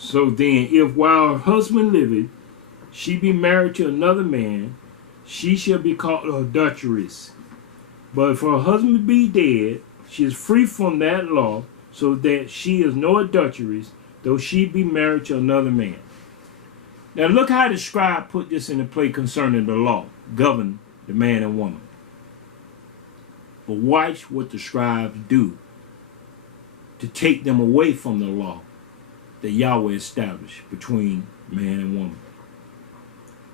So then, if while her husband liveth, she be married to another man, she shall be called an adulteress. But if her husband be dead, she is free from that law, so that she is no adulteress, though she be married to another man. Now look how the scribe put this into play concerning the law, govern the man and woman. But watch what the scribes do to take them away from the law that Yahweh established between man and woman.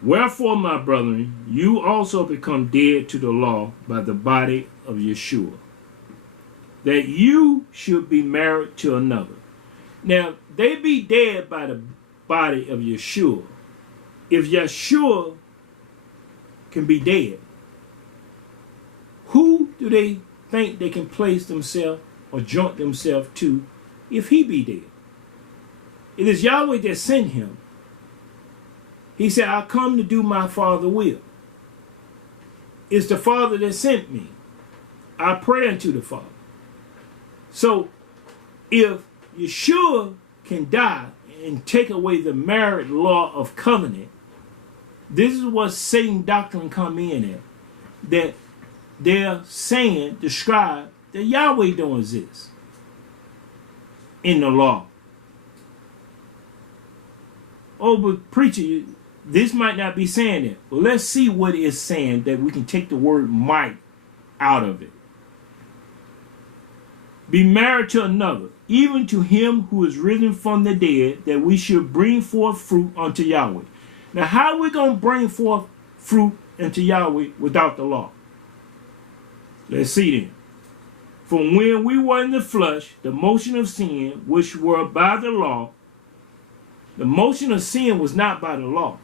Wherefore, my brethren, you also become dead to the law by the body of Yeshua, that you should be married to another. Now, they be dead by the body of Yeshua. If Yeshua can be dead, who do they think they can place themselves or joint themselves to if he be dead? It is Yahweh that sent him. He said, I come to do my Father's will. It's the Father that sent me. I pray unto the Father. So if Yeshua can die and take away the marriage law of covenant, this is what Satan doctrine come in at. That they're saying, describe that Yahweh don't exist in the law. Oh, but preacher, this might not be saying it. Well, let's see what it's saying that we can take the word might out of it. Be married to another, even to him who is risen from the dead, that we should bring forth fruit unto Yahweh. Now, how are we going to bring forth fruit unto Yahweh without the law? Let's see then. From when we were in the flesh, the motion of sin, which were by the law, the motion of sin was not by the law.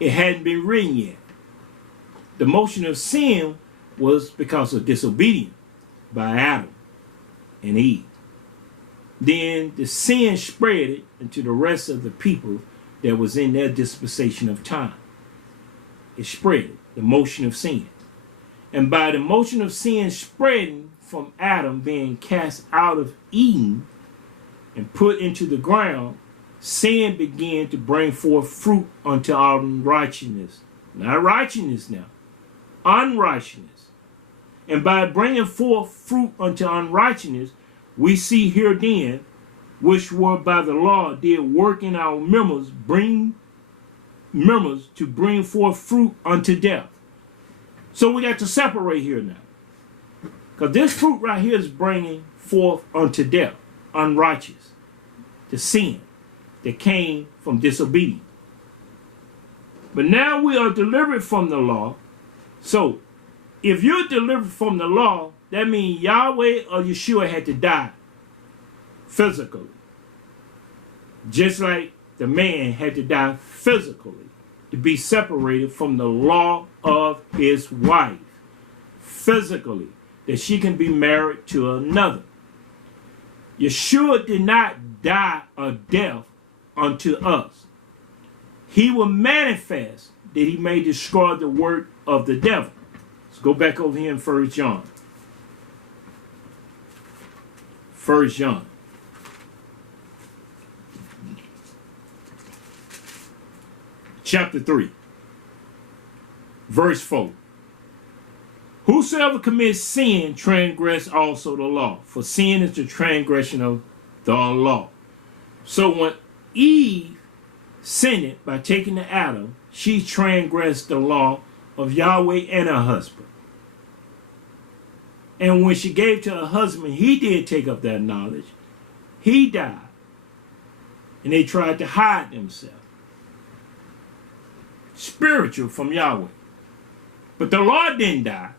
It hadn't been written yet. The motion of sin was because of disobedience by Adam and Eve. Then the sin spread it into the rest of the people that was in their dispensation of time. It spread the motion of sin. And by the motion of sin spreading from Adam being cast out of Eden and put into the ground, sin began to bring forth fruit unto unrighteousness. Not righteousness now, unrighteousness. And by bringing forth fruit unto unrighteousness, we see here then, which were by the law, did work in our members to bring forth fruit unto death. So we got to separate here now. Because this fruit right here is bringing forth unto death, unrighteous, the sin that came from disobedience. But now we are delivered from the law. So if you're delivered from the law, that means Yahweh or Yeshua had to die physically. Just like the man had to die physically to be separated from the law of his wife. Physically, that she can be married to another. Yeshua did not die a death unto us. He will manifest that he may destroy the work of the devil. Let's go back over here in 1 John. 1 John. Chapter 3. Verse 4. Whosoever commits sin transgress also the law, for sin is the transgression of the law. So when Eve sinned by taking the Adam, she transgressed the law of Yahweh and her husband. And when she gave to her husband, he did take up that knowledge. He died. And they tried to hide themselves. Spiritual from Yahweh. But the Lord didn't die.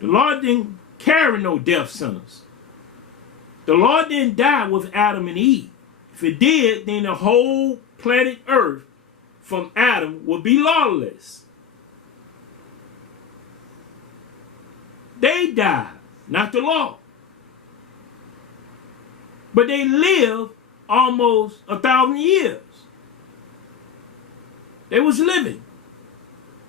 The Lord didn't carry no death sentence. The Lord didn't die with Adam and Eve. If it did, then the whole planet Earth from Adam would be lawless. They died, not the law. But they lived almost 1,000 years. They was living.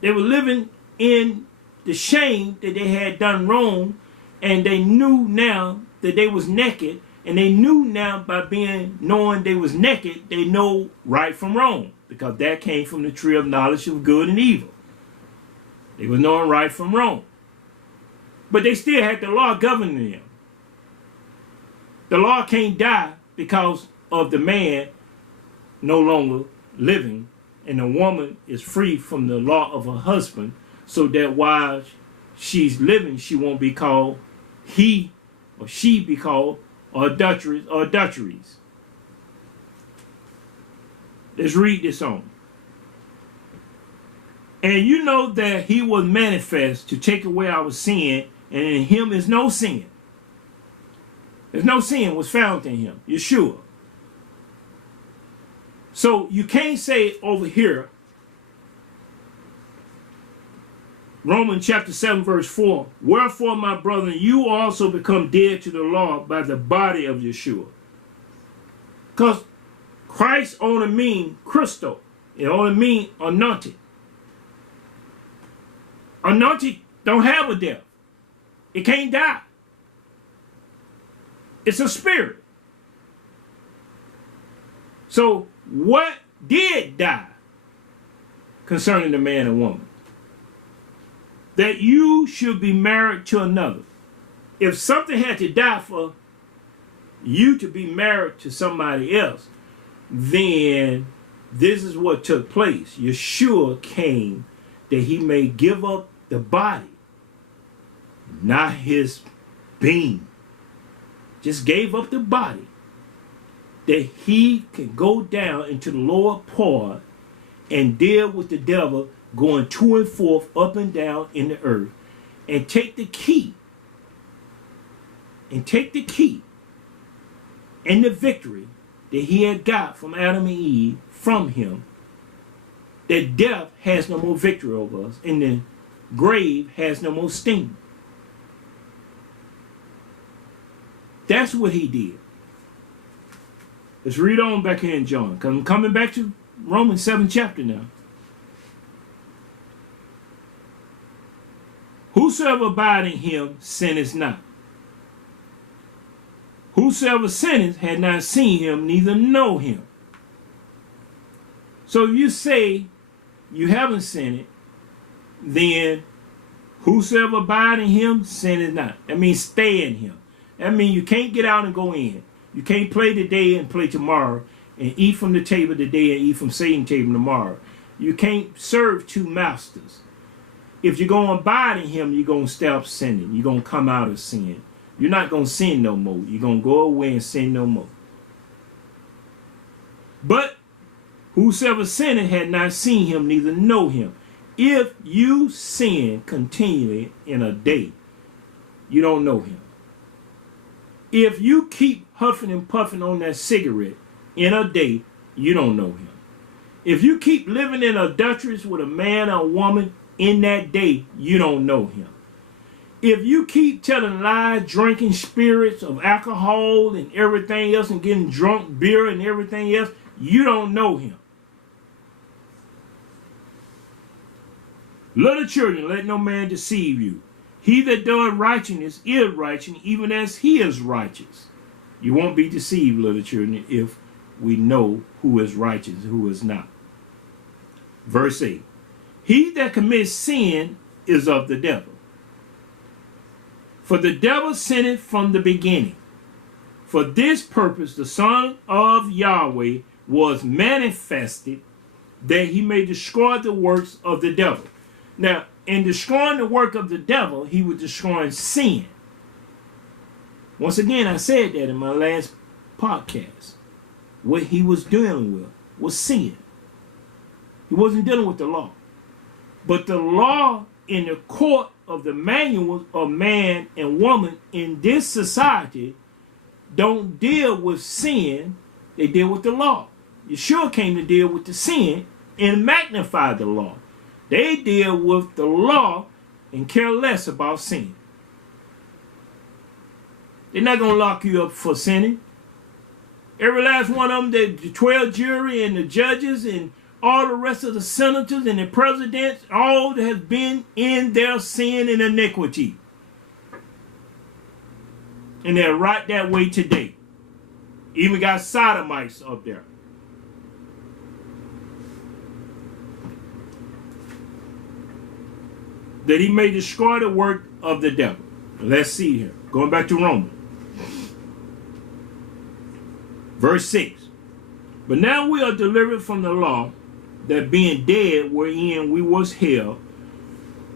They were living in the shame that they had done wrong, and they knew now that they was naked, And they knew now by knowing they was naked, they know right from wrong. Because that came from the tree of knowledge of good and evil. They was knowing right from wrong. But they still had the law governing them. The law can't die because of the man no longer living, and the woman is free from the law of her husband, so that while she's living, she won't be called he, or she be called adulteress or adulteries. Let's read this on. And you know that he was manifest to take away our sin, and in him is no sin. There's no sin was found in him, Yeshua. So you can't say over here, Romans chapter 7 verse 4, wherefore my brethren, you also become dead to the law by the body of Yeshua. Because Christ only mean Christo. It only mean anointed. Anointed don't have a death. It can't die. It's a spirit. So what did die concerning the man and woman? That you should be married to another. If something had to die for you to be married to somebody else, then this is what took place. Yeshua came that he may give up the body, not his being. Just gave up the body that he can go down into the lower part and deal with the devil going to and forth, up and down in the earth, and take the key and the victory that he had got from Adam and Eve from him, that death has no more victory over us and the grave has no more sting. That's what he did. Let's read on back here in John, because I'm coming back to Romans 7 chapter now. Whosoever abide in him sinneth not. Whosoever sinneth had not seen him, neither know him. So if you say you haven't sinned, then whosoever abide in him sinneth not. That means stay in him. That means you can't get out and go in. You can't play today and play tomorrow, and eat from the table today and eat from Satan's table tomorrow. You can't serve two masters. If you're going to abide in him, you're going to stop sinning. You're going to come out of sin. You're not going to sin no more. You're going to go away and sin no more. But whosoever sinned had not seen him, neither know him. If you sin continually in a day, you don't know him. If you keep huffing and puffing on that cigarette in a day, you don't know him. If you keep living in adulteries with a man or a woman in that day, you don't know him. If you keep telling lies, drinking spirits of alcohol and everything else, and getting drunk beer and everything else, you don't know him. Little children, let no man deceive you. He that doeth righteousness is righteous, even as he is righteous. You won't be deceived, little children, if we know who is righteous and who is not. Verse 8. He that commits sin is of the devil. For the devil sinned from the beginning. For this purpose the Son of Yahweh was manifested, that he may destroy the works of the devil. Now, in destroying the work of the devil, he was destroying sin. Once again, I said that in my last podcast. What he was dealing with was sin. He wasn't dealing with the law. But the law in the court of the manual of man and woman in this society don't deal with sin. They deal with the law. Yeshua came to deal with the sin and magnify the law. They deal with the law and care less about sin. They're not going to lock you up for sinning. Every last one of them, the 12 jury and the judges and all the rest of the senators and the presidents, all that has been in their sin and iniquity. And they're right that way today. Even got sodomites up there. That he may destroy the work of the devil. Let's see here. Going back to Romans. Verse 6. But now we are delivered from the law, that being dead wherein we was held.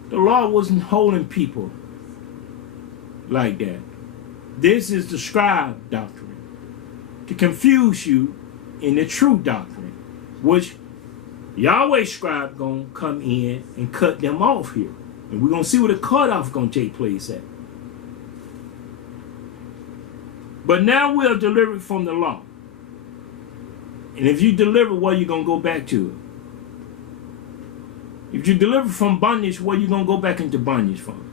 The law wasn't holding people like that. This is the scribe doctrine, to confuse you in the true doctrine, which Yahweh scribe gonna come in and cut them off here. And we're gonna see where the cutoff gonna take place at. But now we are delivered from the law. And if you deliver, where you gonna go back to? If you deliver from bondage, where you gonna go back into bondage from?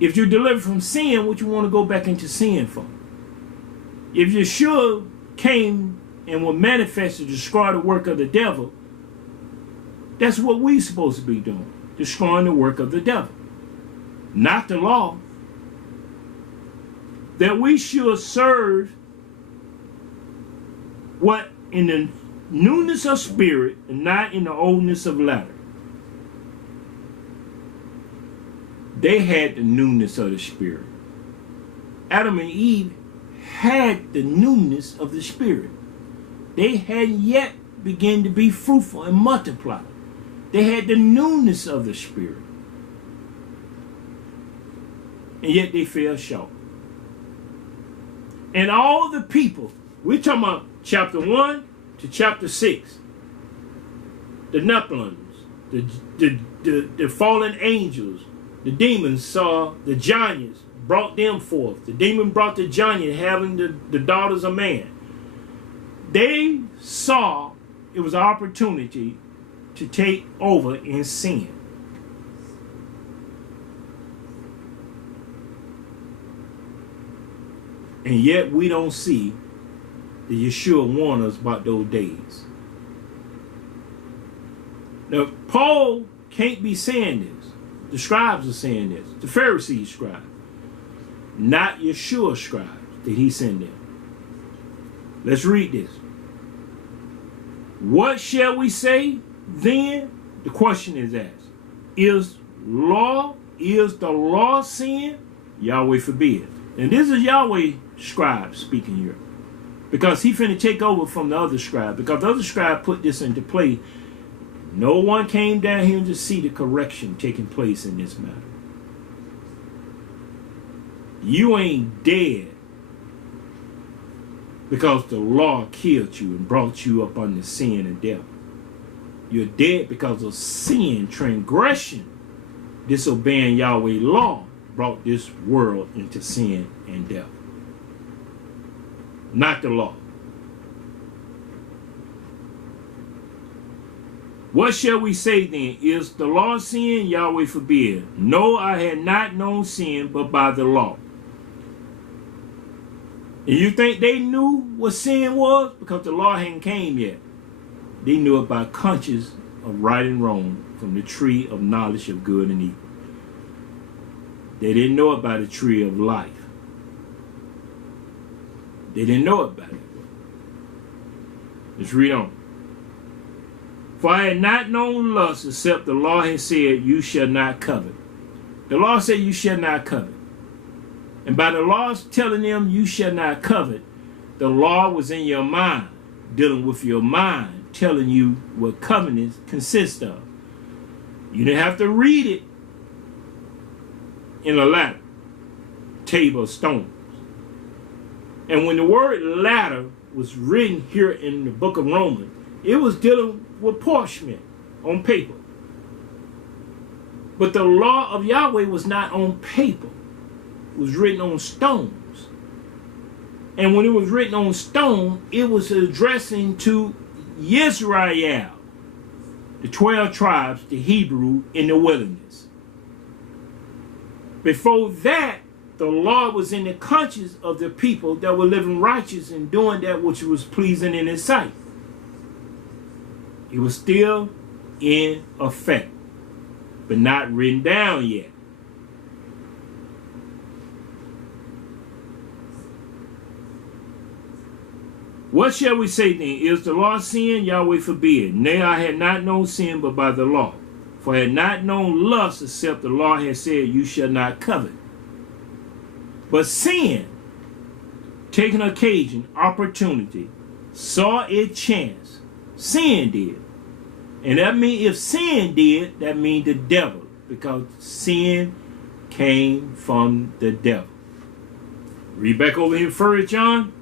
If you deliver from sin, what you want to go back into sin for? If Yeshua came and was manifest to destroy the work of the devil, that's what we supposed to be doing, destroying the work of the devil, not the law. That we should serve what in the newness of spirit and not in the oldness of letter. They had the newness of the spirit. Adam and Eve had the newness of the spirit. They hadn't yet begun to be fruitful and multiply. They had the newness of the spirit. And yet they fell short. And all the people, we're talking about chapter 1 to chapter 6. The Nephilims, the fallen angels, the demons saw the giants, brought them forth. The demon brought the giant, having the daughters of man. They saw it was an opportunity to take over in sin. And yet we don't see that Yeshua warned us about those days. Now, Paul can't be saying this. The scribes are saying this. The Pharisees scribes. Not Yeshua scribes that he sent them. Let's read this. What shall we say then? The question is asked. Is the law sin? Yahweh forbid. And this is Yahweh scribe speaking here. Because he finna take over from the other scribe. Because the other scribe put this into play. No one came down here to see the correction taking place in this matter. You ain't dead because the law killed you and brought you up under sin and death. You're dead because of sin, transgression, disobeying Yahweh's law brought this world into sin and death. Not the law. What shall we say then? Is the law sin? Yahweh forbid. No, I had not known sin but by the law. And you think they knew what sin was? Because the law hadn't came yet. They knew it by conscience of right and wrong from the tree of knowledge of good and evil. They didn't know about the tree of life. They didn't know about it. Let's read on. For I had not known lust except the law had said, you shall not covet. The law said you shall not covet. And by the law telling them you shall not covet, the law was in your mind, dealing with your mind, telling you what covenants consist of. You didn't have to read it in a ladder, table of stones. And when the word ladder was written here in the book of Romans, it was dealing with parchment on paper. But the law of Yahweh was not on paper. It was written on stones. And when it was written on stone, it was addressing to Israel, the 12 tribes, the Hebrew in the wilderness. Before that, the law was in the conscience of the people that were living righteous and doing that which was pleasing in his sight. It was still in effect, but not written down yet. What shall we say then? Is the law sin? Yahweh forbid. Nay, I had not known sin but by the law. For I had not known lust except the law had said, you shall not covet. But sin, taking occasion, opportunity, saw it chance. Sin did. And that means if sin did, that means the devil. Because sin came from the devil. Read back over here, 1 John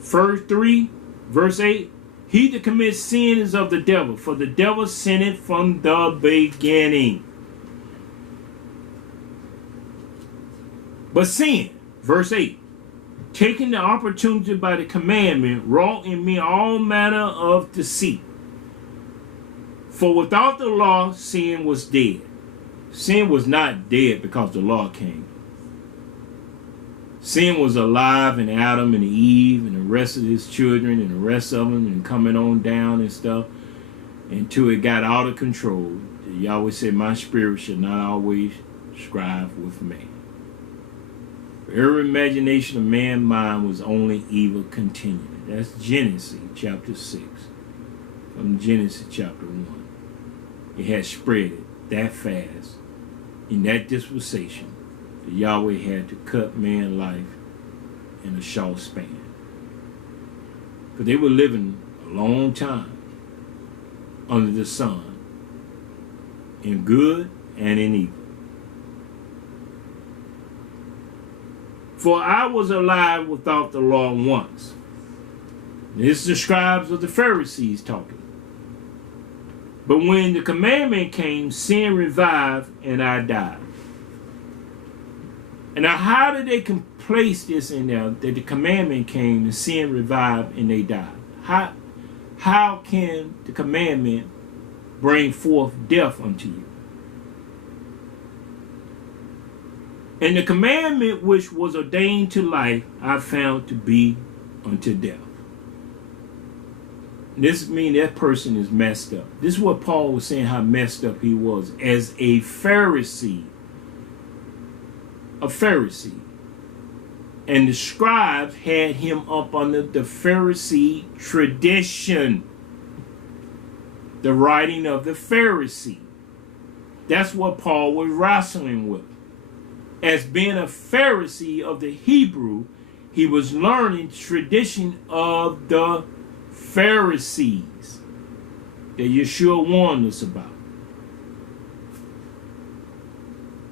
3, verse 8. He that commits sin is of the devil, for the devil sinned from the beginning. But sin, verse 8, taking the opportunity by the commandment, wrought in me all manner of deceit. For without the law, sin was dead. Sin was not dead because the law came. Sin was alive in Adam and Eve and the rest of his children and the rest of them and coming on down and stuff until it got out of control. Yahweh said, my spirit shall not always strive with man. For every imagination of man's mind was only evil continually. That's Genesis chapter 6. From Genesis chapter 1. It had spread it that fast in that dispensation that Yahweh had to cut man's life in a short span. Because they were living a long time under the sun, in good and in evil. For I was alive without the law once. This is the scribes of the Pharisees talking. But when the commandment came, sin revived and I died. And now how did they place this in there, that the commandment came and sin revived and they died? How can the commandment bring forth death unto you? And the commandment which was ordained to life, I found to be unto death. This means that person is messed up. This is what Paul was saying, how messed up he was as a Pharisee. A Pharisee. And the scribes had him up under the Pharisee tradition. The writing of the Pharisee. That's what Paul was wrestling with. As being a Pharisee of the Hebrew, he was learning tradition of the Pharisees that Yeshua warned us about.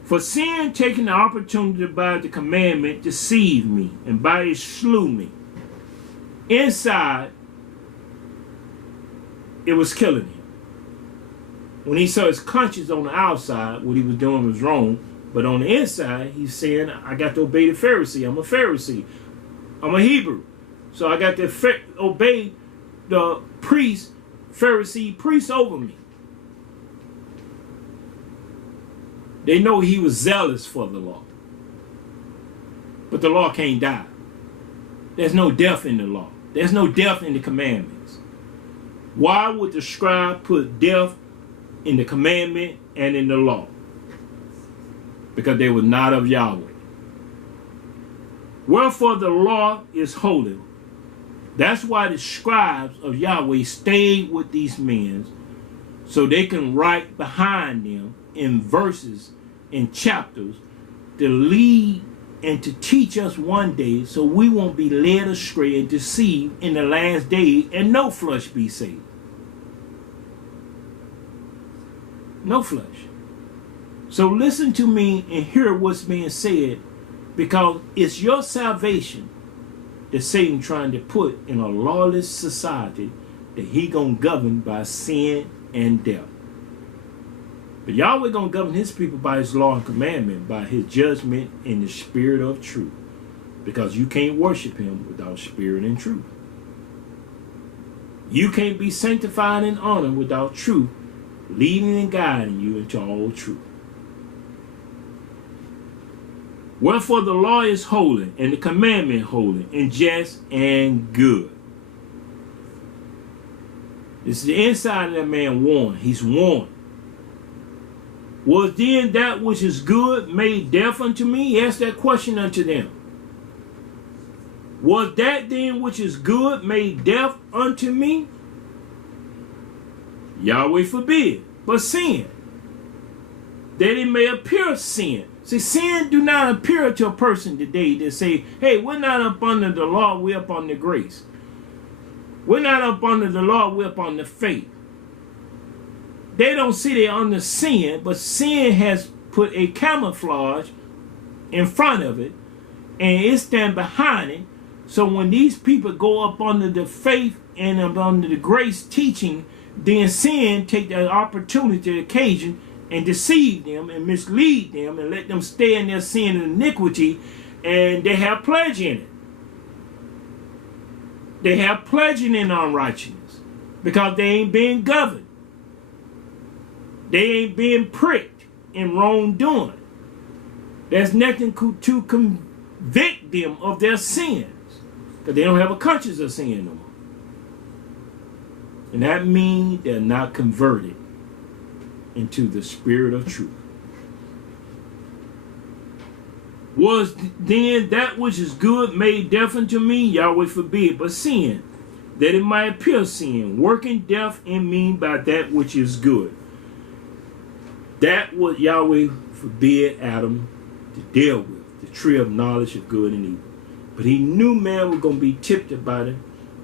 For sin, taking the opportunity by the commandment, deceived me, and by it slew me. Inside, it was killing him. When he saw his conscience on the outside, what he was doing was wrong. But on the inside, he's saying, I got to obey the Pharisee. I'm a Pharisee. I'm a Hebrew. So I got to obey the priest, Pharisee priest over me. They know he was zealous for the law. But the law can't die. There's no death in the law. There's no death in the commandments. Why would the scribe put death in the commandment and in the law? Because they were not of Yahweh. Wherefore the law is holy. That's why the scribes of Yahweh stayed with these men, so they can write behind them in verses and chapters to lead and to teach us one day, so we won't be led astray and deceived in the last day, and no flesh be saved. No flesh. So listen to me and hear what's being said, because it's your salvation that Satan trying to put in a lawless society that he gonna govern by sin and death. But Yahweh gonna govern his people by his law and commandment, by his judgment in the spirit of truth. Because you can't worship him without spirit and truth. You can't be sanctified and honored without truth, leading and guiding you into all truth. Wherefore the law is holy, and the commandment holy, and just and good. This is the inside of that man warned. He's warned. Was then that which is good made death unto me? He asked that question unto them. Was that then which is good made death unto me? Yahweh forbid. But sin, that it may appear sin. See, sin do not appear to a person today that say, hey, we're not up under the law, we're up under grace. We're not up under the law, we're up under faith. They don't see they're under sin, but sin has put a camouflage in front of it, and it stands behind it. So when these people go up under the faith and up under the grace teaching, then sin take the opportunity, occasion, and deceive them and mislead them and let them stay in their sin and iniquity, and they have pleasure in it. They have pleasure in unrighteousness because they ain't being governed. They ain't being pricked in wrongdoing. There's nothing to convict them of their sins because they don't have a conscience of sin no more. And that means they're not converted into the spirit of truth. Was then that which is good made death unto me? Yahweh forbid. But sin, that it might appear sin, working death in me by that which is good. That what Yahweh forbid Adam to deal with, the tree of knowledge of good and evil. But he knew man was going to be tempted by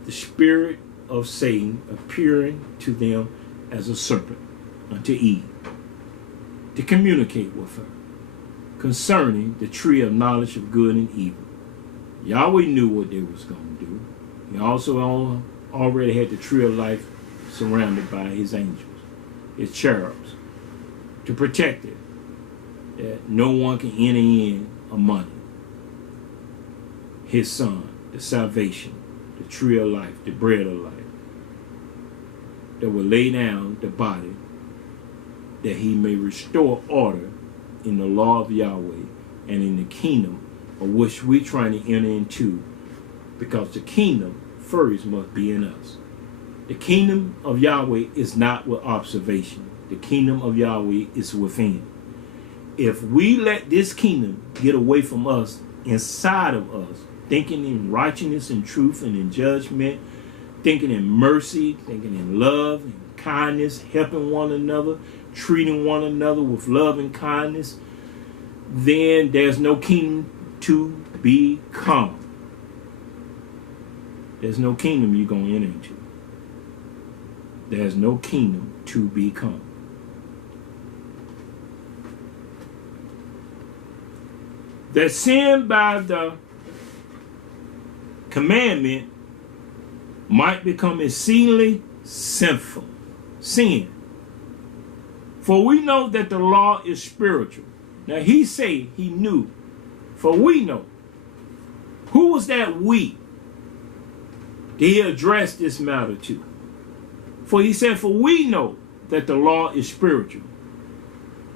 the spirit of Satan appearing to them as a serpent unto Eve, to communicate with her concerning the tree of knowledge of good and evil. Yahweh knew what they was going to do. He also already had the tree of life surrounded by his angels, his cherubs, to protect it, that no one can enter in among it. His son, the salvation, the tree of life, the bread of life, that will lay down the body that he may restore order in the law of Yahweh and in the kingdom of which we're trying to enter into, because the kingdom first must be in us. The kingdom of Yahweh is not with observation. The kingdom of Yahweh is within. If we let this kingdom get away from us, inside of us, thinking in righteousness and truth and in judgment, thinking in mercy, thinking in love and kindness, helping one another, treating one another with love and kindness, then there's no kingdom to become. There's no kingdom you're going to enter into. There's no kingdom to become. That sin by the commandment might become exceedingly sinful. Sin. For we know that the law is spiritual. Now he say he knew. For we know. Who was that we? Did he address this matter to? For he said, for we know that the law is spiritual.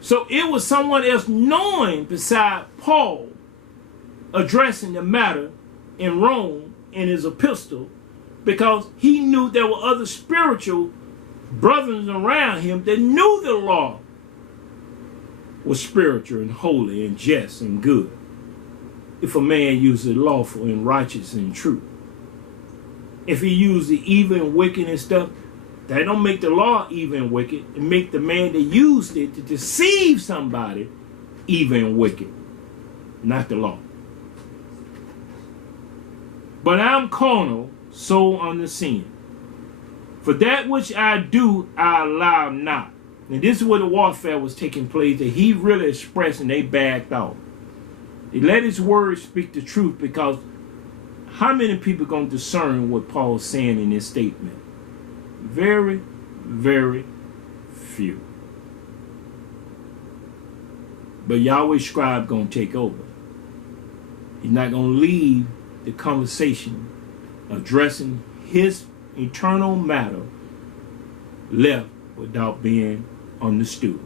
So it was someone else knowing beside Paul addressing the matter in Rome in his epistle, because he knew there were other spiritual brothers around him that knew the law was spiritual and holy and just and good. If a man uses it lawful and righteous and true. If he uses the evil and wicked and stuff, that don't make the law evil and wicked. It make the man that used it to deceive somebody evil and wicked, not the law. But I'm carnal, so under sin. For that which I do, I allow not. And this is where the warfare was taking place, that he really expressed and they backed off. He let his word speak the truth, because how many people are going to discern what Paul's saying in this statement? Very, very few. But Yahweh's scribe going to take over. He's not going to leave the conversation addressing his eternal matter left without being understood.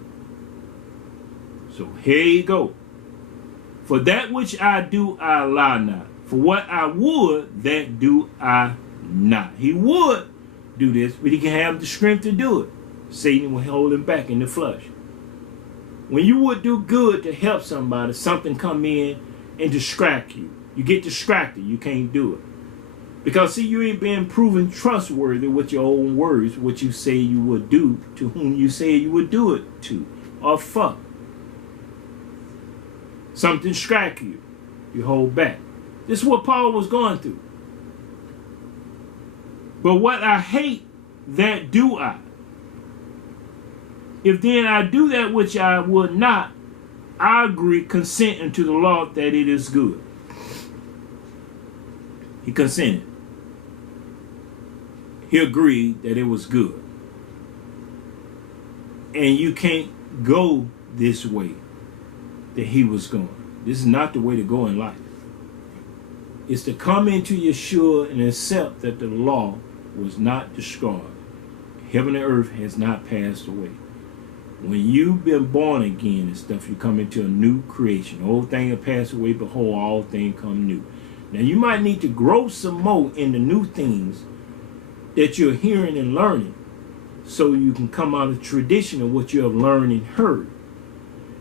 So here you go. For that which I do, I allow not. For what I would, that do I not. He would do this, but he can have the strength to do it. Satan will hold him back in the flesh. When you would do good to help somebody, something come in and distract you. You get distracted. You can't do it. Because, see, you ain't been proven trustworthy with your own words, what you say you would do to whom you say you would do it to or for. Something strike you. You hold back. This is what Paul was going through. But what I hate, that do I. If then I do that which I would not, I agree, consent unto the law that it is good. He consented. He agreed that it was good. And you can't go this way that he was going. This is not the way to go in life. It's to come into Yeshua and accept that the law was not destroyed. Heaven and earth has not passed away. When you've been born again and stuff, you come into a new creation. Old thing have passed away, behold, all things come new. Now you might need to grow some more in the new things that you're hearing and learning, so you can come out of tradition of what you have learned and heard.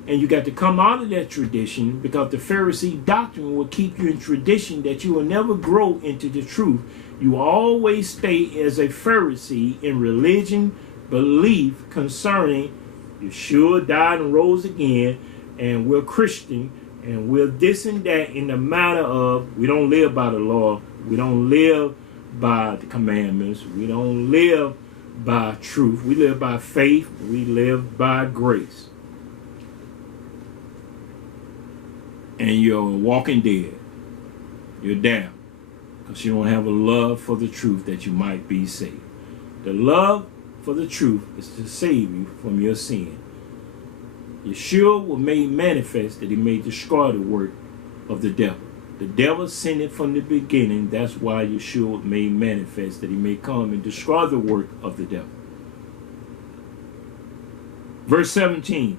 And you got to come out of that tradition, because the Pharisee doctrine will keep you in tradition that you will never grow into the truth. You always stay as a Pharisee in religion, belief concerning Yeshua died and rose again, and we're Christian, and we're this and that, in the matter of we don't live by the law, we don't live by the commandments, we don't live by truth, we live by faith, we live by grace. And you're walking dead. You're down, because you don't have a love for the truth that you might be saved. The love for the truth is to save you from your sin. Yeshua was made manifest that he may destroy the work of the devil. The devil sinned it from the beginning. That's why Yeshua was made manifest, that he may come and destroy the work of the devil. Verse 17.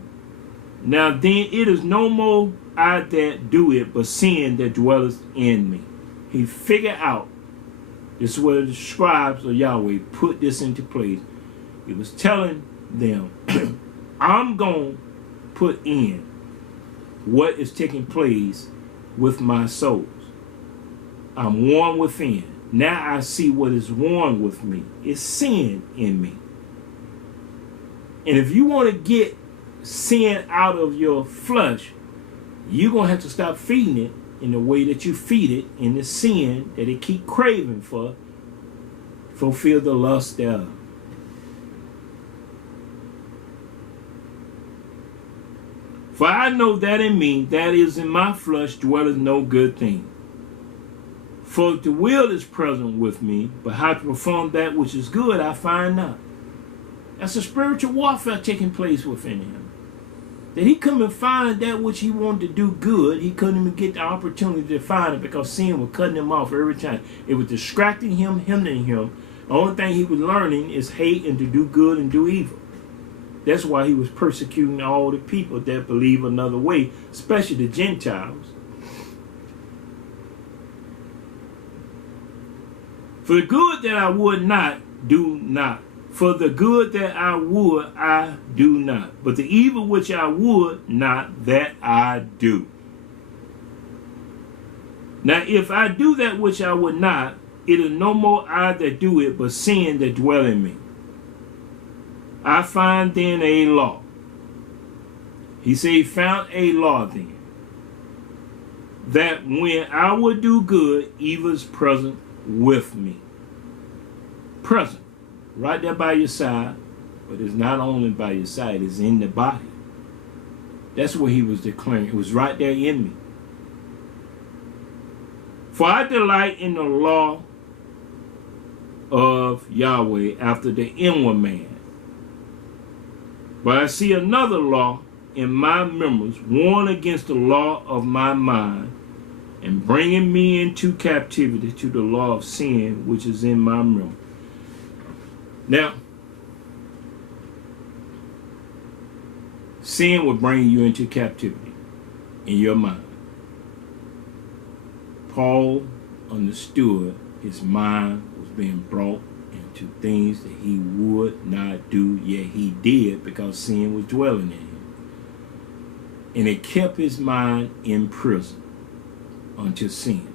Now then it is no more I that do it, but sin that dwelleth in me. He figured out, this is where the scribes of Yahweh put this into place. He was telling them, I'm going to put in what is taking place with my souls. I'm warm within. Now I see what is warm with me. It's sin in me. And if you want to get sin out of your flesh, you're going to have to stop feeding it in the way that you feed it in the sin that it keep craving for. Fulfill the lust thereof. For I know that in me, that is in my flesh, dwelleth no good thing. For the will is present with me, but how to perform that which is good I find not. That's a spiritual warfare taking place within him. That he couldn't find that which he wanted to do good. He couldn't even get the opportunity to find it, because sin was cutting him off every time. It was distracting him, hindering him. The only thing he was learning is hate and to do good and do evil. That's why he was persecuting all the people that believe another way, especially the Gentiles. For the good that I would not, do not. For the good that I would, I do not. But the evil which I would not, that I do. Now if I do that which I would not, it is no more I that do it, but sin that dwell in me. I find then a law. He said he found a law then, that when I would do good, evil is present with me. Present. Right there by your side. But it's not only by your side, it's in the body. That's what he was declaring. It was right there in me. For I delight in the law of Yahweh after the inward man. But I see another law in my members, warring against the law of my mind, and bringing me into captivity to the law of sin which is in my members. Now, sin will bring you into captivity in your mind. Paul understood his mind was being brought into things that he would not do, yet he did, because sin was dwelling in him. And it kept his mind in prison unto sin,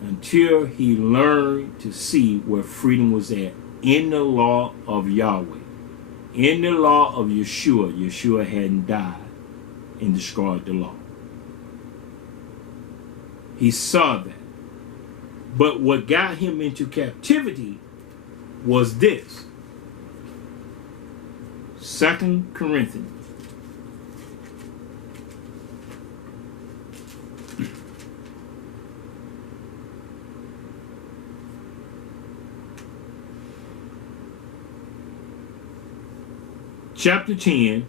until he learned to see where freedom was at in the law of Yahweh, in the law of Yeshua. Yeshua hadn't died and destroyed the law. He saw that. But what got him into captivity was this. 2 Corinthians chapter 10.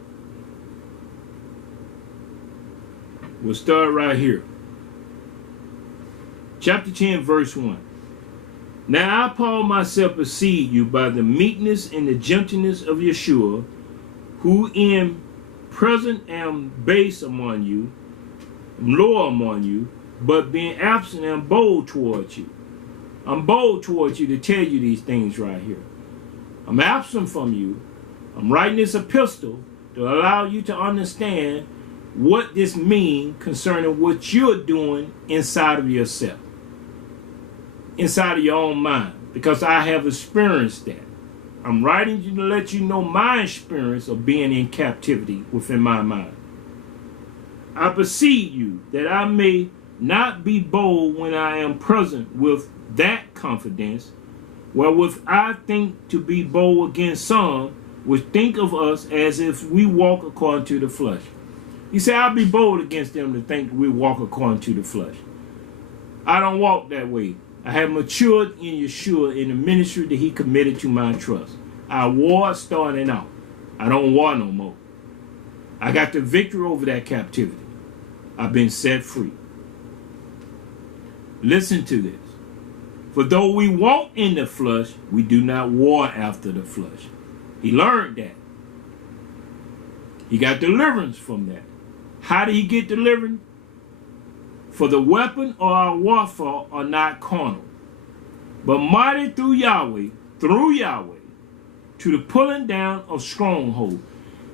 We'll start right here. Chapter 10, verse 1. Now I, Paul, myself beseech you by the meekness and the gentleness of Yeshua, who in present am base among you, low among you, but being absent am bold towards you. I'm bold towards you to tell you these things right here. I'm absent from you. I'm writing this epistle to allow you to understand what this means concerning what you're doing inside of yourself, inside of your own mind, because I have experienced that. I'm writing you to let you know my experience of being in captivity within my mind. I beseech you that I may not be bold when I am present with that confidence, wherewith I think to be bold against some which think of us as if we walk according to the flesh. He said, I'll be bold against them to think we walk according to the flesh. I don't walk that way. I have matured in Yeshua in the ministry that he committed to my trust. I war starting out. I don't war no more. I got the victory over that captivity. I've been set free. Listen to this. For though we walk in the flesh, we do not war after the flesh. He learned that. He got deliverance from that. How did he get delivered? For the weapon of our warfare are not carnal, but mighty through Yahweh, to the pulling down of strongholds.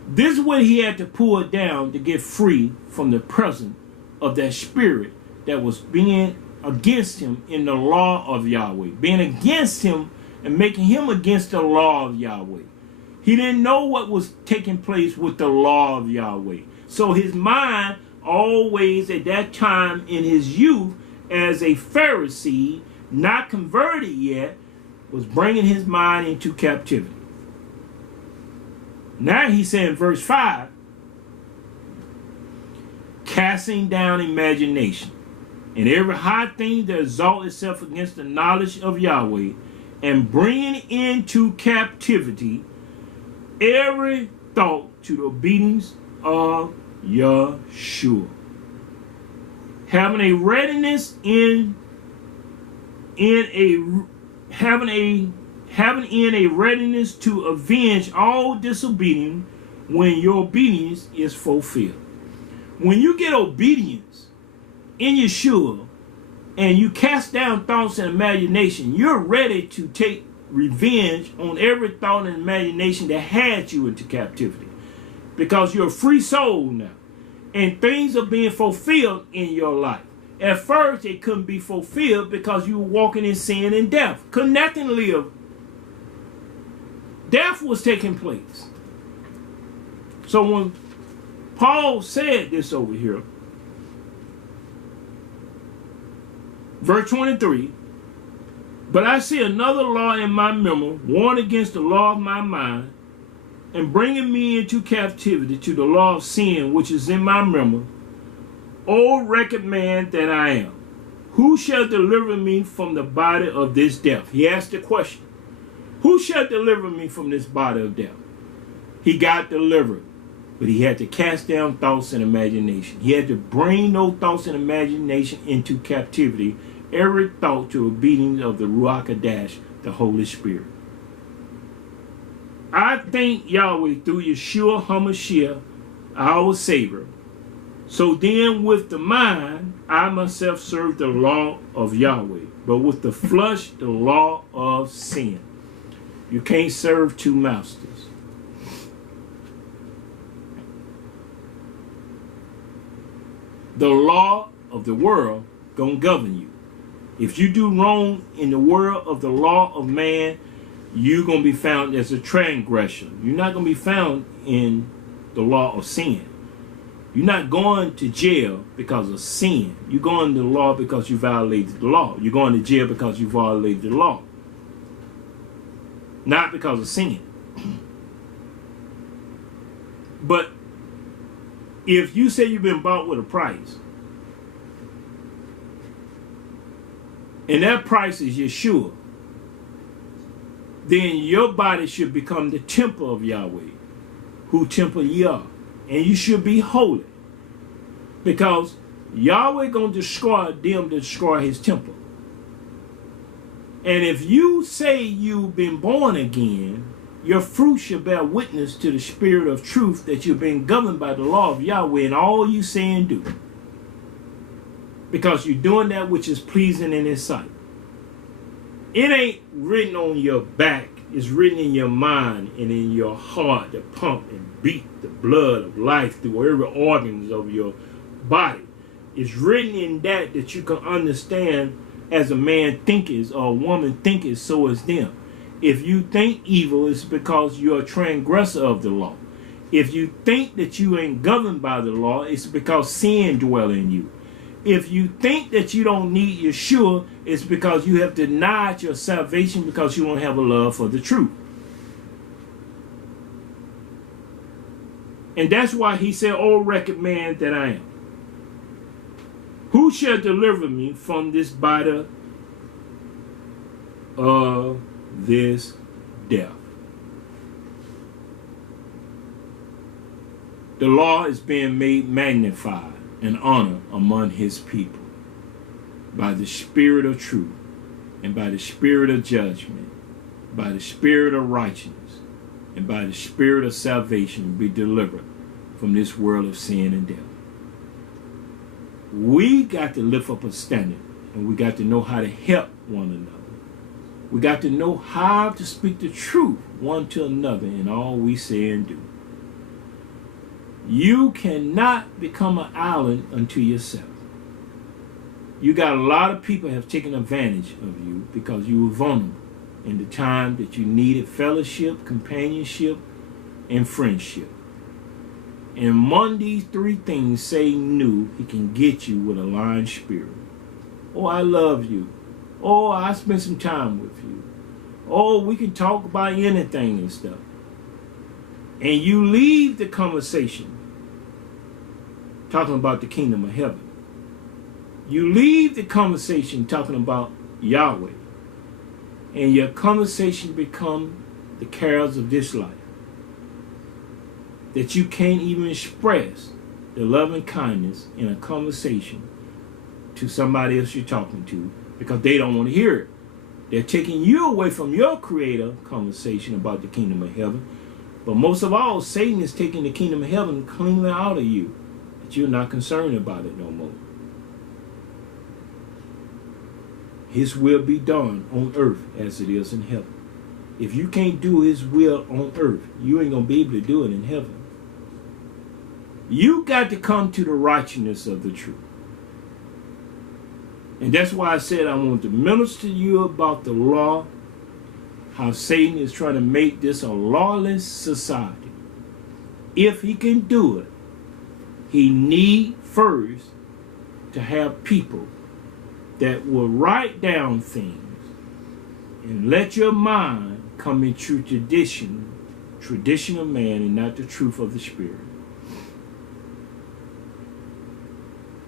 This is what he had to pull it down to get free from the presence of that spirit that was being against him in the law of Yahweh, being against him and making him against the law of Yahweh. He didn't know what was taking place with the law of Yahweh. So his mind always at that time in his youth as a Pharisee, not converted yet, was bringing his mind into captivity. Now he said in verse 5, casting down imagination and every high thing that exalts itself against the knowledge of Yahweh, and bringing into captivity every thought to the obedience of Yeshua. Having a readiness in a readiness to avenge all disobedience when your obedience is fulfilled. When you get obedience in Yeshua and you cast down thoughts and imagination, you're ready to take revenge on every thought and imagination that had you into captivity, because you're a free soul now and things are being fulfilled in your life. At first it couldn't be fulfilled because you were walking in sin and death. Could nothing live. Death was taking place. So when Paul said this over here, verse 23, but I see another law in my memory, warring against the law of my mind, and bringing me into captivity to the law of sin which is in my memory. O wretched man that I am, who shall deliver me from the body of this death? He asked the question, who shall deliver me from this body of death? He got delivered, but he had to cast down thoughts and imagination. He had to bring those thoughts and imagination into captivity, every thought to obedience of the Ruach Hadash, the Holy Spirit. I thank Yahweh through Yeshua HaMashiach, our Savior. So then with the mind, I myself serve the law of Yahweh, but with the flesh, the law of sin. You can't serve two masters. The law of the world gonna govern you. If you do wrong in the world of the law of man, you're gonna be found as a transgressor. You're not gonna be found in the law of sin. You're not going to jail because of sin. You're going to the law because you violated the law. You're going to jail because you violated the law, not because of sin. But if you say you've been bought with a price, and that price is Yeshua, then your body should become the temple of Yahweh, who temple ye are. And you should be holy, because Yahweh gonna destroy them to destroy his temple. And if you say you've been born again, your fruit shall bear witness to the spirit of truth that you've been governed by the law of Yahweh in all you say and do, because you're doing that which is pleasing in his sight. It ain't written on your back. It's written in your mind and in your heart to pump and beat the blood of life through every organs of your body. It's written in that you can understand, as a man thinketh or a woman thinketh, so is them. If you think evil, it's because you're a transgressor of the law. If you think that you ain't governed by the law, it's because sin dwells in you. If you think that you don't need Yeshua, it's because you have denied your salvation because you don't have a love for the truth. And that's why he said, "O wretched man that I am, who shall deliver me from this body of this death?" The law is being made magnified and honor among his people by the spirit of truth and by the spirit of judgment, by the spirit of righteousness and by the spirit of salvation, be delivered from this world of sin and death. We got to lift up a standard, and we got to know how to help one another. We got to know how to speak the truth one to another in all we say and do. You cannot become an island unto yourself. You got a lot of people have taken advantage of you because you were vulnerable in the time that you needed fellowship, companionship, and friendship. And among these three things, Satan knew he can get you with a lying spirit. "Oh, I love you. Oh, I spent some time with you. Oh, we can talk about anything and stuff." And you leave the conversation talking about the kingdom of heaven. You leave the conversation talking about Yahweh, and your conversation become the cares of this life, that you can't even express the love and kindness in a conversation to somebody else you're talking to because they don't want to hear it. They're taking you away from your creator conversation about the kingdom of heaven. But most of all, Satan is taking the kingdom of heaven cleanly out of you, that you're not concerned about it no more. His will be done on earth as it is in heaven. If you can't do his will on earth, you ain't going to be able to do it in heaven. You got to come to the righteousness of the truth. And that's why I said I want to minister to you about the law, how Satan is trying to make this a lawless society. If he can do it, he need first to have people that will write down things and let your mind come into tradition of man and not the truth of the spirit.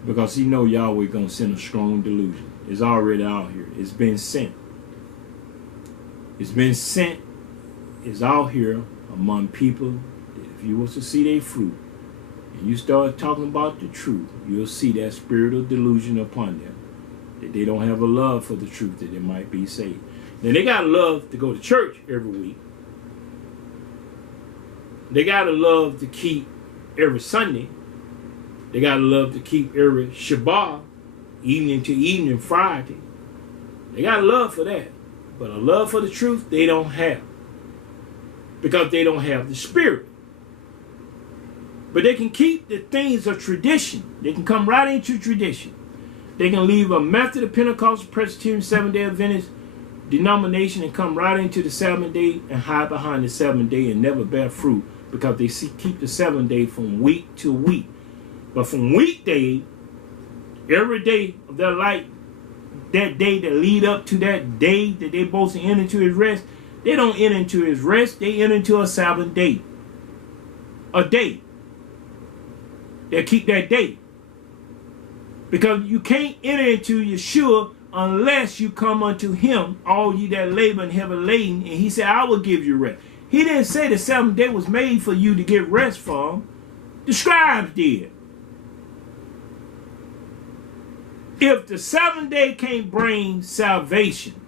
Because he know Yahweh going to send a strong delusion. It's already out here. It's been sent. It's been sent. It's out here among people that if you want to see their fruit and you start talking about the truth, you'll see that spirit of delusion upon them. That they don't have a love for the truth, that they might be saved. Now they got to love to go to church every week. They got to love to keep every Sunday. They got to love to keep every Shabbat, evening to evening, Friday. They got a love for that. But a love for the truth, they don't have. Because they don't have the spirit. But they can keep the things of tradition. They can come right into tradition. They can leave a Methodist, Pentecostal, Presbyterian, Seventh-day Adventist denomination and come right into the 7th day and hide behind the 7th day and never bear fruit because they keep the 7th day from week to week. But from weekday, every day of their life, that day that lead up to that day that they supposed to enter into his rest, they don't enter into his rest, they enter into a Sabbath day. A day. They keep that day. Because you can't enter into Yeshua unless you come unto him, all ye that labor and heavy laden, and he said, I will give you rest. He didn't say the 7th day was made for you to get rest from. The scribes did. If the 7th day can't bring salvation,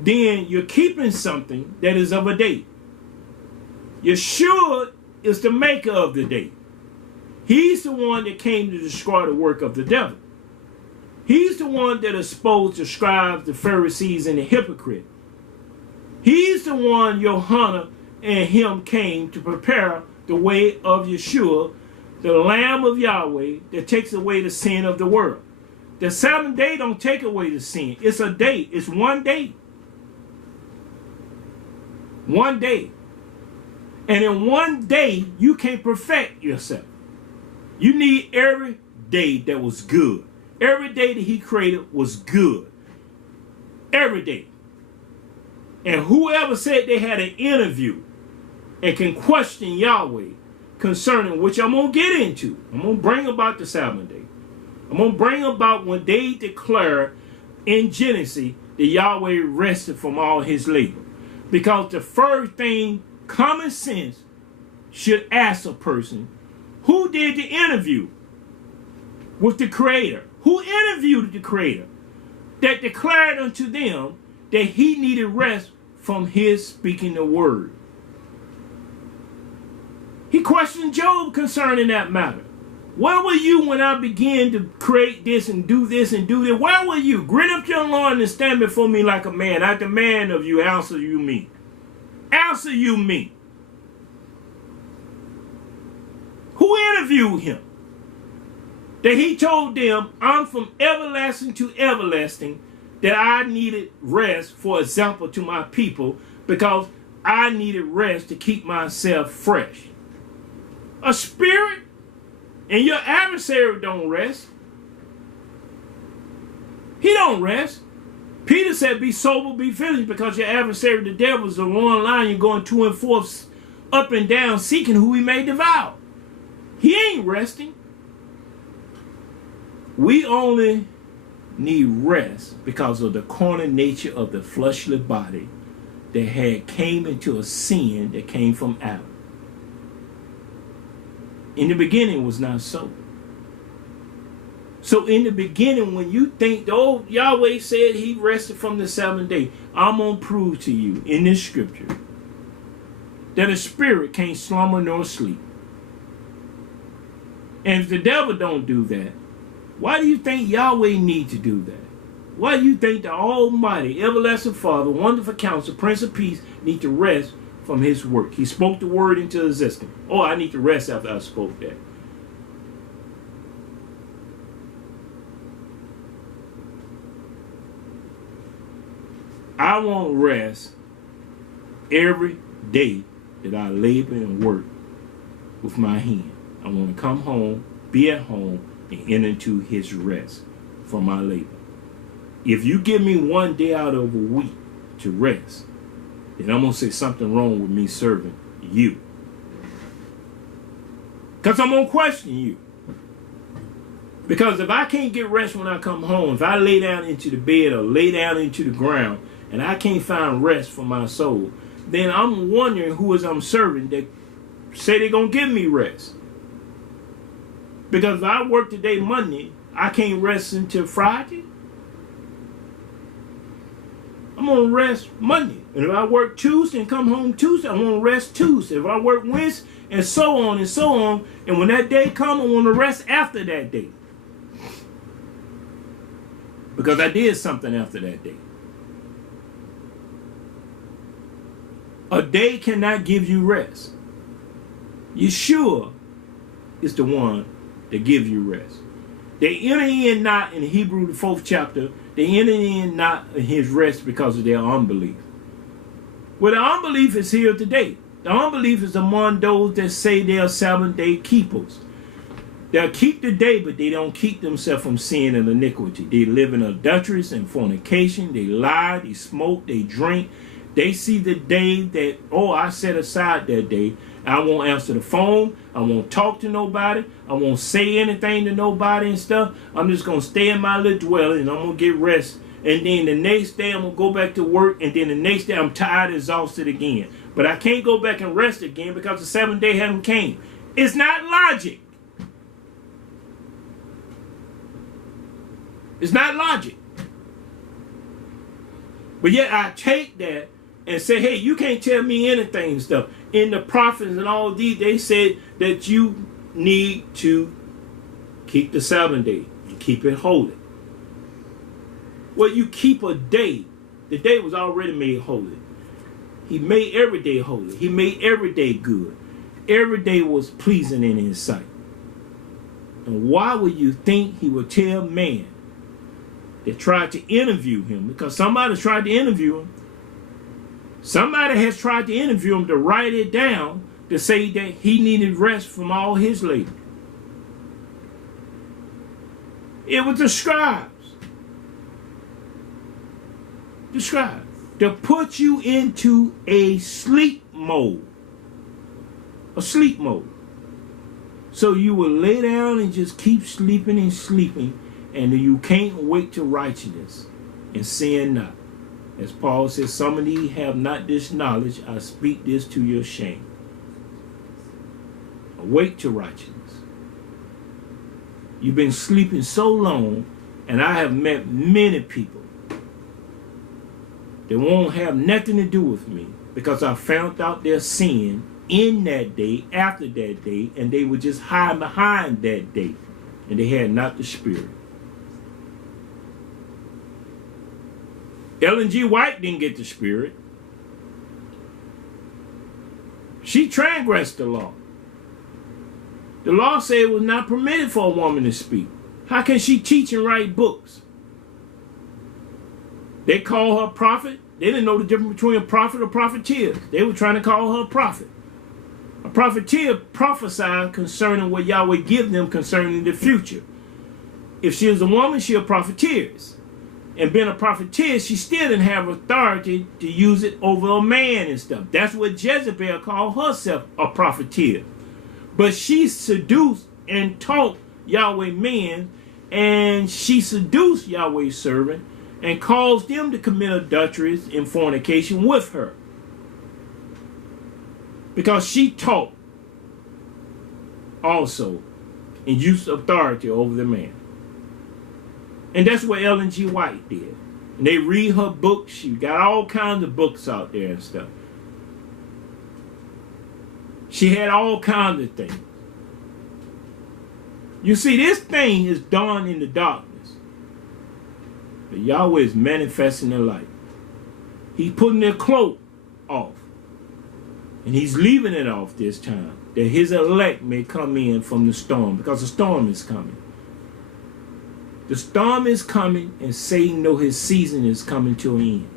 then you're keeping something that is of a day. Yeshua is the maker of the day. He's the one that came to destroy the work of the devil. He's the one that exposed the scribes, the Pharisees, and the hypocrite. He's the one, Yohanan and him came to prepare the way of Yeshua, the Lamb of Yahweh that takes away the sin of the world. The 7th day don't take away the sin. It's a day. It's one day. One day. And in one day, you can perfect yourself. You need every day that was good. Every day that he created was good. Every day. And whoever said they had an interview and can question Yahweh concerning, which I'm going to get into. I'm going to bring about the 7th day. I'm going to bring about when they declare in Genesis that Yahweh rested from all his labor. Because the first thing common sense should ask a person, who did the interview with the Creator? Who interviewed the Creator that declared unto them that he needed rest from his speaking the word? He questioned Job concerning that matter. Where were you when I began to create this and do this and do that? Where were you? Grit up your loins and stand before me like a man. I demand of you, answer you me. Answer you me. Who interviewed him? That he told them, I'm from everlasting to everlasting, that I needed rest, for example, to my people, because I needed rest to keep myself fresh. A spirit and your adversary don't rest. He don't rest. Peter said, be sober, be vigilant, because your adversary, the devil, is a roaring lion. You're going to and forth, up and down, seeking who he may devour. He ain't resting. We only need rest because of the carnal nature of the fleshly body that had came into a sin that came from Adam. In the beginning was not so. So in the beginning, when you think, oh, Yahweh said he rested from the 7th day, I'm going to prove to you in this scripture that a spirit can't slumber nor sleep. And if the devil don't do that, why do you think Yahweh need to do that? Why do you think the Almighty, Everlasting Father, Wonderful Counselor, Prince of Peace need to rest from his work? He spoke the word into existence. Oh, I need to rest after I spoke that. I want rest every day that I labor and work with my hand. I want to come home, be at home, and enter into his rest from my labor. If you give me one day out of a week to rest, then I'm going to say something wrong with me serving you. Because I'm going to question you. Because if I can't get rest when I come home, if I lay down into the bed or lay down into the ground and I can't find rest for my soul, then I'm wondering who is I'm serving that say they're going to give me rest. Because if I work today Monday, I can't rest until Friday. I'm going to rest Monday. And if I work Tuesday and come home Tuesday, I'm going to rest Tuesday. If I work Wednesday, and so on and so on. And when that day comes, I want to rest after that day. Because I did something after that day. A day cannot give you rest. Yeshua is the one that gives you rest. They enter in not in Hebrew, the 4th chapter, they enter in not in his rest because of their unbelief. Well, the unbelief is here today. The unbelief is among those that say they are 7-day keepers. They'll keep the day, but they don't keep themselves from sin and iniquity. They live in adulteries and fornication. They lie, they smoke, they drink. They see the day that, oh, I set aside that day. I won't answer the phone. I won't talk to nobody. I won't say anything to nobody and stuff. I'm just going to stay in my little dwelling and I'm going to get rest. And then the next day I'm going to go back to work. And then the next day I'm tired, exhausted again. But I can't go back and rest again because the 7th day hasn't came. It's not logic. It's not logic. But yet I take that and say, hey, you can't tell me anything and stuff. In the prophets and all these, they said that you need to keep the 7th day and keep it holy. Well, you keep a day. The day was already made holy. He made every day holy. He made every day good. Every day was pleasing in his sight. And why would you think he would tell man that tried to interview him? Because somebody tried to interview him. Somebody has tried to interview him to write it down to say that he needed rest from all his labor. It was the scribes. The scribes. To put you into a sleep mode. A sleep mode. So you will lay down and just keep sleeping and sleeping, and you can't wait to righteousness and sin not. As Paul says, some of thee have not this knowledge. I speak this to your shame. Awake to righteousness. You've been sleeping so long, and I have met many people that won't have nothing to do with me because I found out their sin in that day, after that day, and they were just hiding behind that day, and they had not the Spirit. Ellen G. White didn't get the Spirit. She transgressed the law. The law said it was not permitted for a woman to speak. How can she teach and write books? They call her prophet. They didn't know the difference between a prophet or prophetess. They were trying to call her a prophet. A prophetess prophesied concerning what Yahweh give them concerning the future. If she was a woman, she a prophetess. And being a prophetess, she still didn't have authority to use it over a man and stuff. That's what Jezebel called herself, a prophetess. But she seduced and taught Yahweh men, and she seduced Yahweh's servant and caused them to commit adulteries and fornication with her. Because she taught also and used authority over the man. And that's what Ellen G. White did. And they read her books. She got all kinds of books out there and stuff. She had all kinds of things. You see, this thing is done in the darkness. But Yahweh is manifesting the light. He's putting their cloak off. And he's leaving it off this time, that his elect may come in from the storm, because the storm is coming. The storm is coming, and Satan knows his season is coming to an end.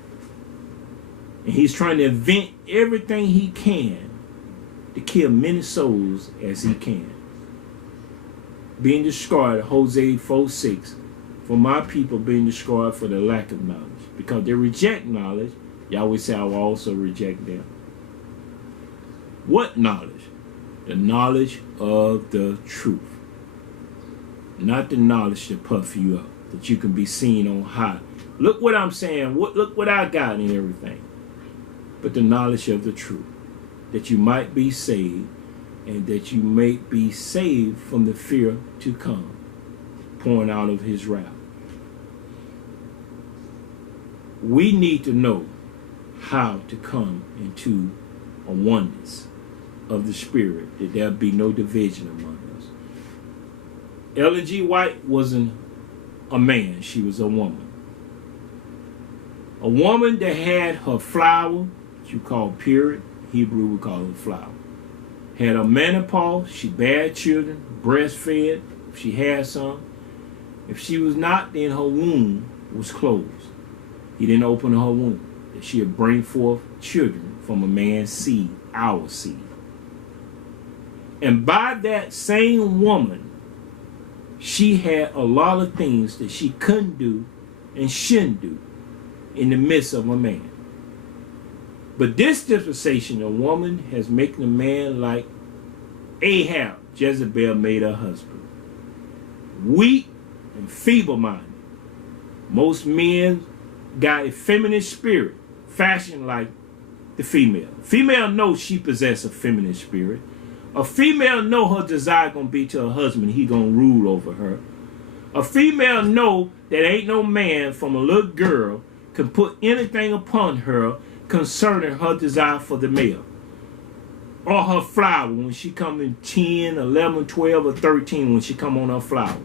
And he's trying to invent everything he can to kill many souls as he can. Being destroyed, Hosea 4:6, for my people being destroyed for the lack of knowledge. Because they reject knowledge, Yahweh said, I will also reject them. What knowledge? The knowledge of the truth. Not the knowledge to puff you up, that you can be seen on high. Look what I'm saying. Look what I got and everything. But the knowledge of the truth, that you might be saved, and that you may be saved from the fear to come, pouring out of his wrath. We need to know how to come into a oneness of the Spirit, that there be no division among us. Ellen G. White wasn't a man, she was a woman. A woman that had her flower, which you call period, Hebrew we call it flower. Had a menopause, she bare children, breastfed, if she had some. If she was not, then her womb was closed. He didn't open her womb, that she would bring forth children from a man's seed, our seed. And by that same woman, she had a lot of things that she couldn't do and shouldn't do in the midst of a man. But this dispensation, a woman has making a man like Ahab, Jezebel made her husband. Weak and feeble-minded. Most men got a feminine spirit, fashioned like the female. Female knows she possesses a feminine spirit. A female know her desire gonna be to her husband. He gonna rule over her. A female know that ain't no man from a little girl can put anything upon her concerning her desire for the male. Or her flower when she come in 10, 11, 12, or 13 when she come on her flower.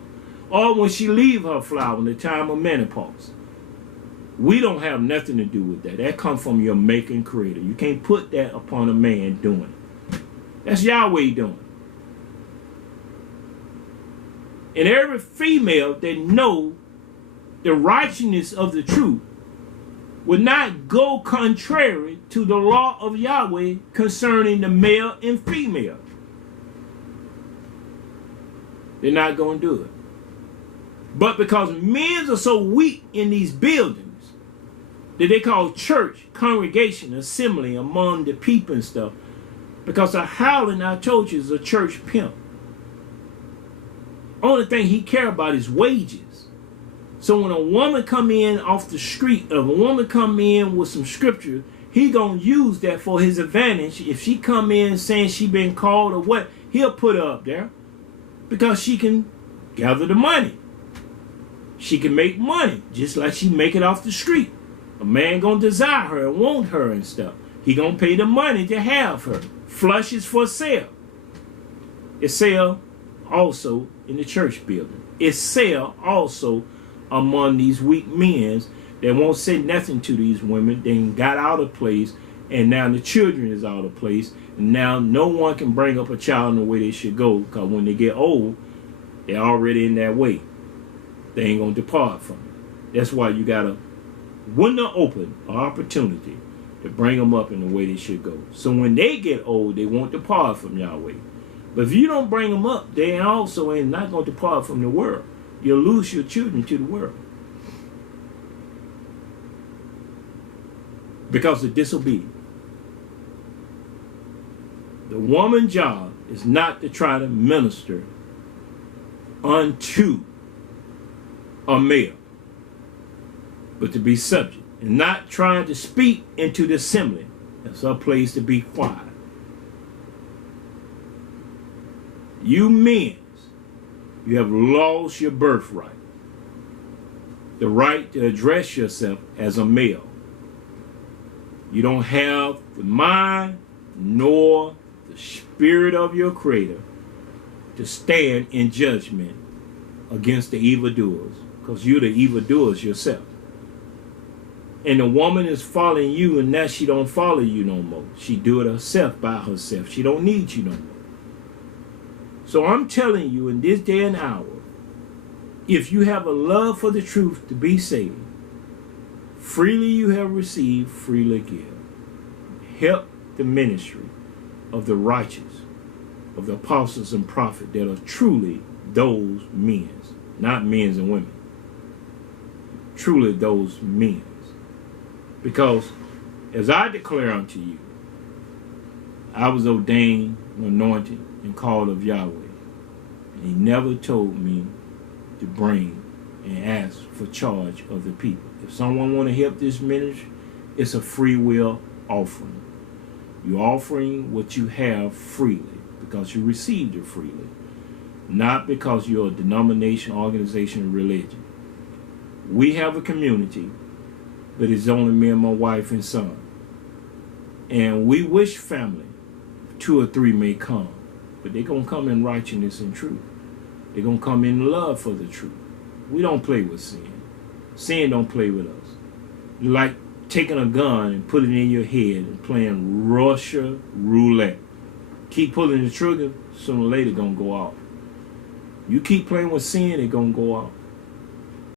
Or when she leave her flower in the time of menopause. We don't have nothing to do with that. That comes from your maker and creator. You can't put that upon a man doing it. That's Yahweh doing. And every female that know the righteousness of the truth would not go contrary to the law of Yahweh concerning the male and female. They're not going to do it. But because men are so weak in these buildings that they call church, congregation, assembly among the people and stuff, because a howling, I told you, is a church pimp. Only thing he care about is wages. So when a woman come in off the street, if a woman come in with some scripture, he gonna use that for his advantage. If she come in saying she been called or what, he'll put her up there because she can gather the money. She can make money just like she make it off the street. A man gonna desire her and want her and stuff. He gonna pay the money to have her. Flush is for sale. It's sale also in the church building. It's sale also among these weak men that won't say nothing to these women. They got out of place, and now the children is out of place, and now no one can bring up a child in the way they should go, because when they get old, they're already in that way. They ain't gonna depart from it. That's why you gotta window open an opportunity to bring them up in the way they should go. So when they get old, they won't depart from Yahweh. But if you don't bring them up, they also ain't not going to depart from the world. You'll lose your children to the world. Because of disobedience. The woman's job is not to try to minister unto a male, but to be subject. And not trying to speak into the assembly. That's her place to be quiet. You men, you have lost your birthright. The right to address yourself as a male. You don't have the mind nor the spirit of your creator to stand in judgment against the evildoers, because you're the evildoers yourself. And the woman is following you, and now she don't follow you no more. She do it herself by herself. She don't need you no more. So I'm telling you, in this day and hour, if you have a love for the truth to be saved, freely you have received, freely give. Help the ministry of the righteous, of the apostles and prophets that are truly those men, not men and women. Truly those men. Because as I declare unto you, I was ordained, anointed, and called of Yahweh. And he never told me to bring and ask for charge of the people. If someone want to help this ministry, it's a free will offering. You're offering what you have freely because you received it freely. Not because you're a denomination, organization, or religion. We have a community, but it's only me and my wife and son. And we wish family, 2 or 3 may come, but they're going to come in righteousness and truth. They're going to come in love for the truth. We don't play with sin. Sin don't play with us. You like taking a gun and putting it in your head and playing Russia roulette. Keep pulling the trigger, sooner or later going to go off. You keep playing with sin, it's going to go off.